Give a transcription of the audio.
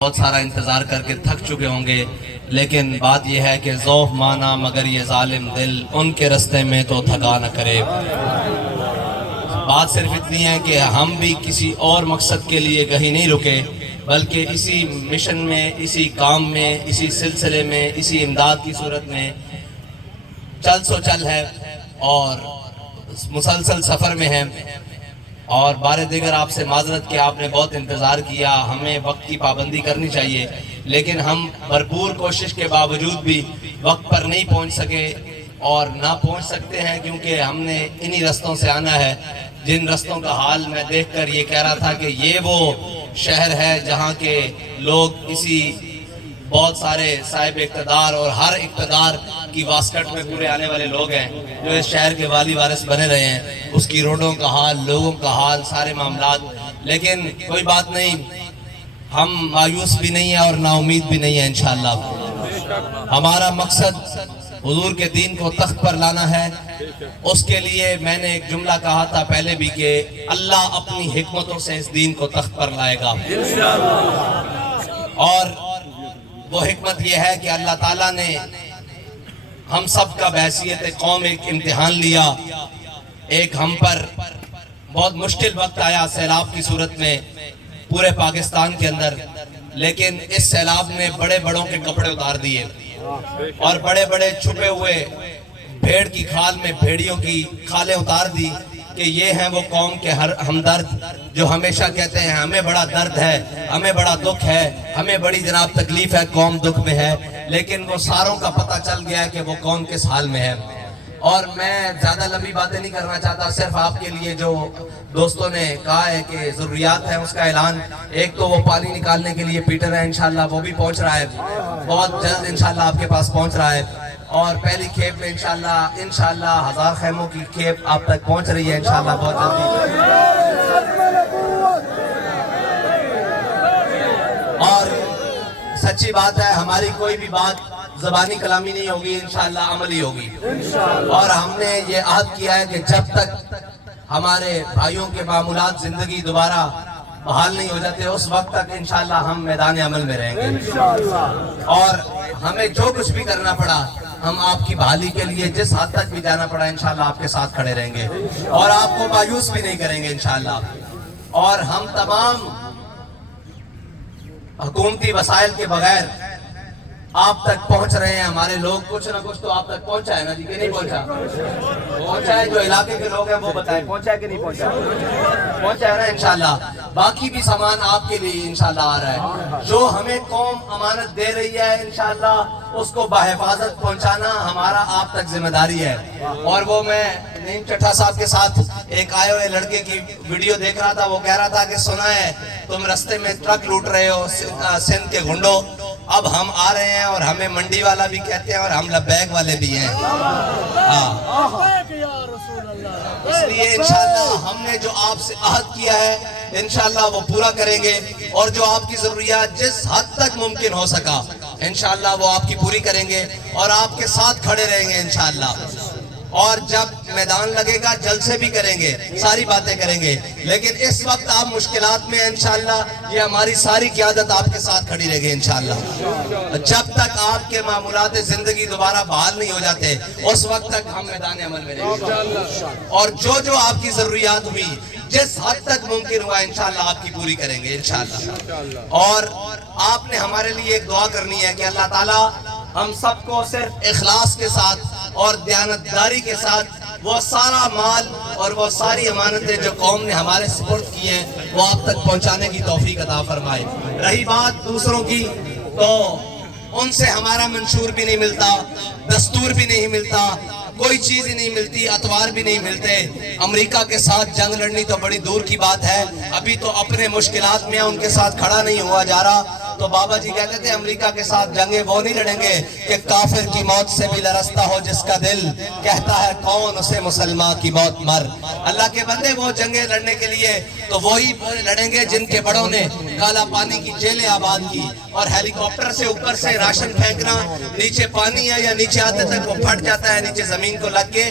بہت سارا انتظار کر کے تھک چکے ہوں گے، لیکن بات یہ ہے کہ ذوف مانا مگر یہ ظالم دل ان کے رستے میں تو تھکا نہ کرے۔ بات صرف اتنی ہے کہ ہم بھی کسی اور مقصد کے لیے کہیں نہیں رکے، بلکہ اسی مشن میں، اسی کام میں، اسی سلسلے میں، اسی امداد کی صورت میں چل سو چل ہے اور مسلسل سفر میں ہے۔ اور بار دیگر آپ سے معذرت کہ آپ نے بہت انتظار کیا، ہمیں وقت کی پابندی کرنی چاہیے، لیکن ہم بھرپور کوشش کے باوجود بھی وقت پر نہیں پہنچ سکے اور نہ پہنچ سکتے ہیں، کیونکہ ہم نے انہی رستوں سے آنا ہے جن رستوں کا حال میں دیکھ کر یہ کہہ رہا تھا کہ یہ وہ شہر ہے جہاں کے لوگ اسی بہت سارے صاحب اقتدار اور ہر اقتدار کی واسکٹ میں پورے آنے والے لوگ ہیں جو اس شہر کے والی وارث بنے رہے ہیں، اس کی روڈوں کا حال، لوگوں کا حال، سارے معاملات۔ لیکن کوئی بات نہیں، ہم مایوس بھی نہیں ہیں اور نا امید بھی نہیں ہیں انشاءاللہ۔ ہمارا مقصد حضور کے دین کو تخت پر لانا ہے۔ اس کے لیے میں نے ایک جملہ کہا تھا پہلے بھی کہ اللہ اپنی حکمتوں سے اس دین کو تخت پر لائے گا، اور وہ حکمت یہ ہے کہ اللہ تعالیٰ نے ہم سب کا بحیثیت قوم ایک امتحان لیا۔ ایک ہم پر بہت مشکل وقت آیا سیلاب کی صورت میں پورے پاکستان کے اندر، لیکن اس سیلاب نے بڑے بڑوں کے کپڑے اتار دیے اور بڑے بڑے چھپے ہوئے بھیڑ کی کھال میں بھیڑیوں کی کھالیں اتار دی کہ یہ ہیں وہ قوم کے ہمدرد جو ہمیشہ کہتے ہیں ہمیں بڑا درد ہے، ہمیں بڑا دکھ ہے، ہمیں بڑی جناب تکلیف ہے، قوم دکھ میں ہے، لیکن وہ ساروں کا پتہ چل گیا ہے کہ وہ قوم کس حال میں ہے۔ اور میں زیادہ لمبی باتیں نہیں کرنا چاہتا، صرف آپ کے لیے جو دوستوں نے کہا ہے کہ ضروریات ہیں اس کا اعلان۔ ایک تو وہ پانی نکالنے کے لیے پیٹر ہے، انشاءاللہ وہ بھی پہنچ رہا ہے، بہت جلد انشاءاللہ آپ کے پاس پہنچ رہا ہے، اور پہلی کھیپ میں انشاءاللہ 1000 خیموں کی کھیپ آپ تک پہنچ رہی ہے انشاءاللہ بہت جلدی۔ اور سچی بات ہے، ہماری کوئی بھی بات زبانی کلامی نہیں ہوگی، انشاءاللہ عملی ہوگی، اور ہم نے یہ عہد کیا ہے کہ جب تک ہمارے بھائیوں کے معمولات زندگی دوبارہ بحال نہیں ہو جاتے اس وقت تک انشاءاللہ ہم میدان عمل میں رہیں گے، اور ہمیں جو کچھ بھی کرنا پڑا ہم آپ کی بحالی کے لیے جس حد تک بھی جانا پڑا انشاءاللہ آپ کے ساتھ کھڑے رہیں گے اور آپ کو مایوس بھی نہیں کریں گے انشاءاللہ۔ اور ہم تمام حکومتی وسائل کے بغیر آپ تک پہنچ رہے ہیں، ہمارے لوگ کچھ نہ کچھ تو آپ تک پہنچا ہے نا جی، کہ نہیں پہنچا؟ پہنچا ہے، جو علاقے کے لوگ ہیں وہ بتائیں پہنچا ہے کہ نہیں پہنچا؟ پہنچا ہے نا انشاءاللہ۔ باقی بھی سامان آپ کے لیے انشاءاللہ آ رہا ہے، جو ہمیں قوم امانت دے رہی ہے انشاءاللہ اس کو بحفاظت پہنچانا ہمارا آپ تک ذمہ داری ہے۔ اور وہ میں نعیم چٹھا صاحب کے ساتھ ایک آئے ہوئے لڑکے کی ویڈیو دیکھ رہا تھا، وہ کہہ رہا تھا کہ سنا ہے تم رستے میں ٹرک لوٹ رہے ہو سندھ کے گھنڈوں، اب ہم آ رہے ہیں اور ہمیں منڈی والا بھی کہتے ہیں اور ہم لبیک والے بھی ہیں۔ اس لیے انشاءاللہ ہم نے جو آپ سے عہد کیا ہے انشاءاللہ وہ پورا کریں گے، اور جو آپ کی ضروریات جس حد تک ممکن ہو سکا انشاءاللہ وہ آپ کی پوری کریں گے اور آپ کے ساتھ کھڑے رہیں گے انشاءاللہ۔ اور جب میدان لگے گا جلسے بھی کریں گے، ساری باتیں کریں گے، لیکن اس وقت آپ مشکلات میں انشاءاللہ یہ ہماری ساری قیادت آپ کے ساتھ کھڑی رہے گی انشاءاللہ۔ جب تک آپ کے معمولات زندگی دوبارہ بحال نہیں ہو جاتے اس وقت تک ہم میدان عمل میں رہیں گے، اور جو آپ کی ضروریات ہوئی جس حد تک ممکن ہوا انشاءاللہ آپ کی پوری کریں گے انشاءاللہ۔ اور آپ نے ہمارے لیے ایک دعا کرنی ہے کہ اللہ تعالیٰ ہم سب کو صرف اخلاص کے ساتھ اور دیانتداری کے ساتھ وہ سارا مال اور وہ ساری امانتیں جو قوم نے ہمارے سپورٹ کی ہیں وہ آپ تک پہنچانے کی توفیق عطا فرمائے۔ رہی بات دوسروں کی، تو ان سے ہمارا منشور بھی نہیں ملتا، دستور بھی نہیں ملتا، کوئی چیز ہی نہیں ملتی، اتوار بھی نہیں ملتے۔ امریکہ کے ساتھ جنگ لڑنی تو بڑی دور کی بات ہے، ابھی تو اپنے مشکلات میں ان کے ساتھ کھڑا نہیں ہوا جا رہا۔ تو بابا جی کہتے تھے امریکہ کے ساتھ جنگیں وہ نہیں لڑیں گے کہ کافر کی موت سے بھی لرزتا ہو جس کا دل، کہتا ہے کون اسے مسلمان کی موت مر۔ اللہ کے بندے وہ جنگیں لڑنے کے لیے تو وہی لڑیں گے جن کے بڑوں نے کالا پانی کی جیلیں آباد کی، اور ہیلی کاپٹر سے اوپر سے راشن پھینکنا، نیچے پانی ہے یا نیچے آتے تک وہ پھٹ جاتا ہے نیچے زمین کو لگ کے۔